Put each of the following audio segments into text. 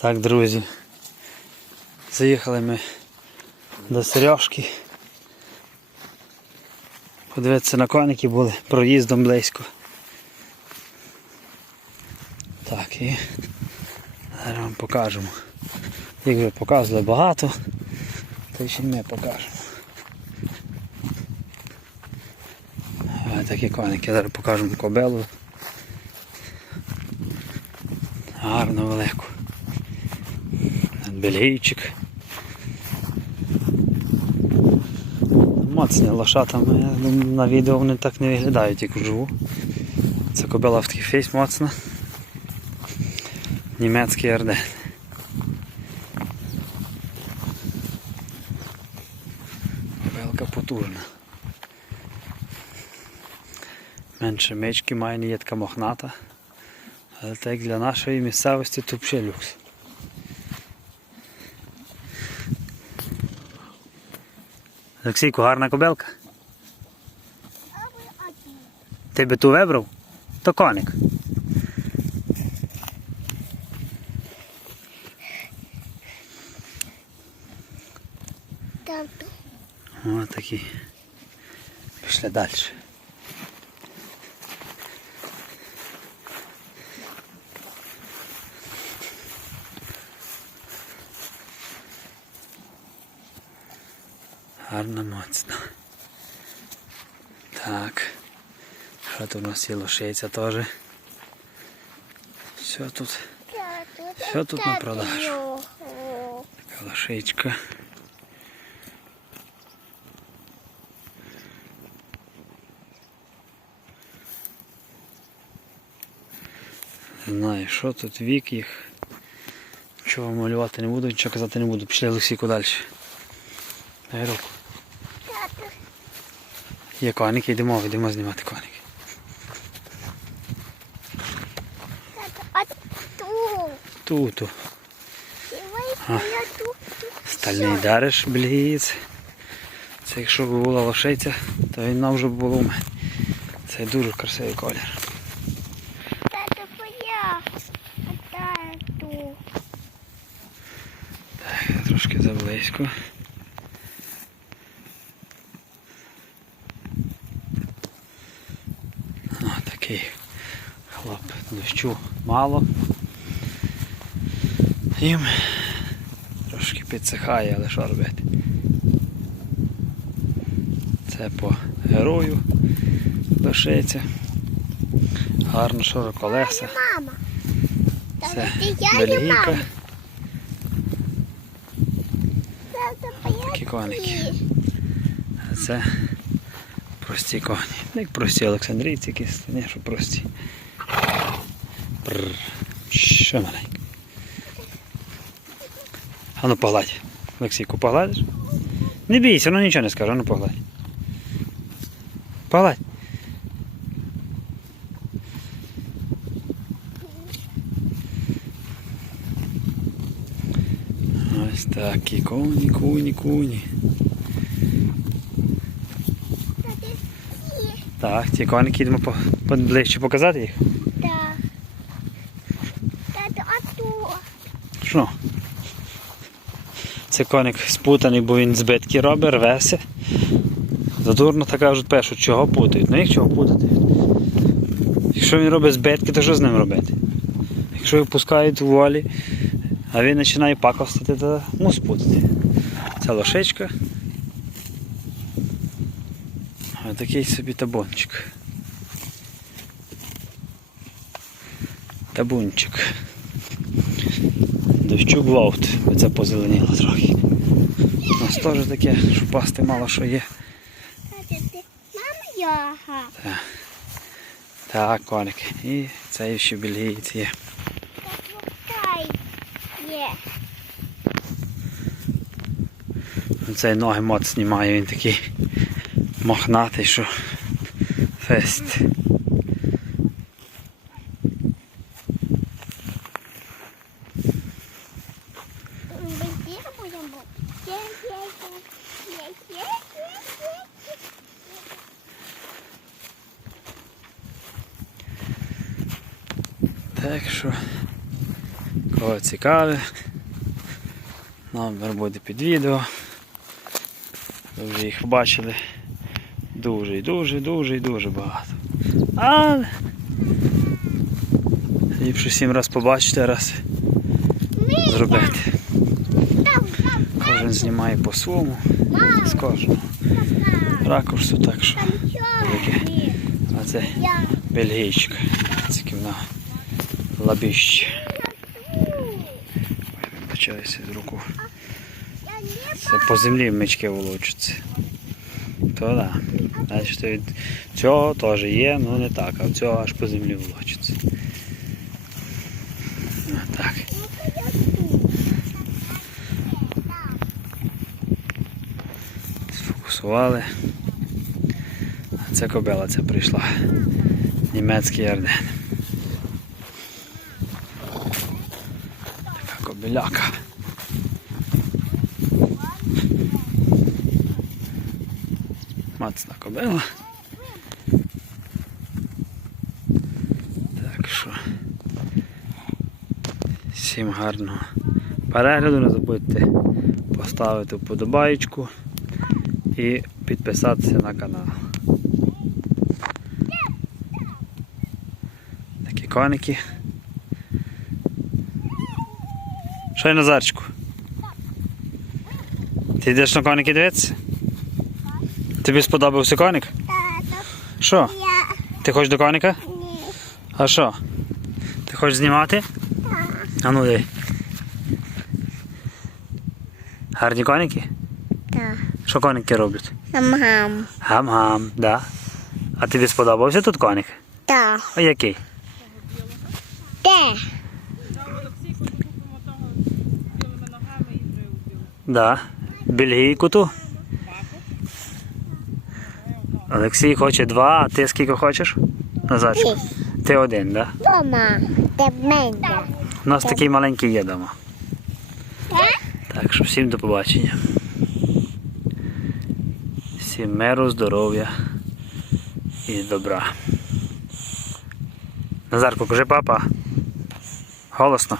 Так, друзі. Заїхали ми до Сережки. Подивитися на коники були проїздом близько. Так, і зараз вам покажемо. Їх вже показували багато, то ще й ми покажемо. Ось такі коники, зараз покажемо кобелу. Гарно велику. Бельгійчик. Моцні думаю, На відео вони так не виглядають, як вживу. Це кобила в такий фейс моцна. Німецький орден. Кобилка потужна. Менше мечки має, не є така мохната. Але так для нашої місцевості взагалі люкс. Олексійку, гарна кобилка. Ти би ту вибрав? То коник. Ось такі. Пішли далі. Гарно моцно. Так. Тут у нас є лошиця теж. Все тут. Що тут на продаж? Така лошичка. Знаю, що тут вік їх. Чого малювати не буду, нічого казати не буду. Пішли Олексійку далі. Дай руку. Є коники, йдемо, йдемо знімати коники. А ту. Тут. Я тут. Стальний дариш бельгієць. Це якщо б була лошиця, то він нам вже б було у мене. Це дуже красивий колір. Тату. Так, трошки заблизько. Такий хлоп. Дощу мало. Їм трошки підсихає, але що робити. Це по герою лишиться. Гарно широколеса. Це бельгійка. Такі коники. А це прості коні. Ну, Як прості Олександрійці якісь, не що прості. Прррр. Що маленько. А ну погладь. Олексійку, погладиш? Не бійся, ну нічого не скажу, ну погладь. Погладь. Ось такі коні, коні, коні. Тату, є. Так, ті коники йдемо ближче показати їх. Так. Тату, а ту. Що? Це коник спутаний, бо він збитки робить, рвеся. Задурно так кажуть, пишуть, чого путають. Ну як чого путати? Якщо він робить збитки, то що з ним робити? Якщо його пускають у волі, а він починає пакостити, то мус путати. Це лошичка. Такий собі табунчик. Табунчик. Дощу вовт, бо це позеленіло трохи. У нас теж таке, що пасти мало що є. Мама яга. Так, коники. І це ще бельгієць є. Цей ноги моцні має, він такий мохнатий, що фест. Так що Кого цікаве. Номер буде під відео. Ви вже їх бачили дуже і дуже, дуже і дуже багато. Але ліпше всім раз побачити, раз зробити. Кожен знімає по своєму, з кожного ракурсу, так що. там. А це бельгійчик. Тільки вона лабіще. Вибачаюся з руку. Це по землі мечки волочаться. То да. Значить, від цього теж є, ну не так, а в цього аж по землі волочиться. Так. Сфокусували. Це кобила це прийшла. Німецький ярден. Така кобиляка. Мацна кобила. Так що. Всім гарного перегляду. Не забудьте поставити вподобайку і підписатися на канал. Такі коники. Що є Назарчику? Ти йдеш на коники дивитися? Тобі сподобався коник? Тато, Що? я. Ти хочеш до коника? Ні. А що? Ти хочеш знімати? Так. А ну дай. Гарні коники? Так. Що коники роблять? Мам. Гам-гам, да. А тобі сподобався тут коник? Так. А який? Убив. Да. Бельгійку ту? Олексій хоче два, а ти скільки хочеш? Назарчику? Ти один, да? Дома. У нас такий маленький є дома. Так? Так що всім до побачення. Всім миру, здоров'я і добра. Назарко, кажи папа. Голосно.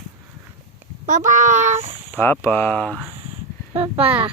Баба. Папа. Баба.